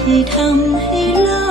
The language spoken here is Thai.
ที่ทำให้เรา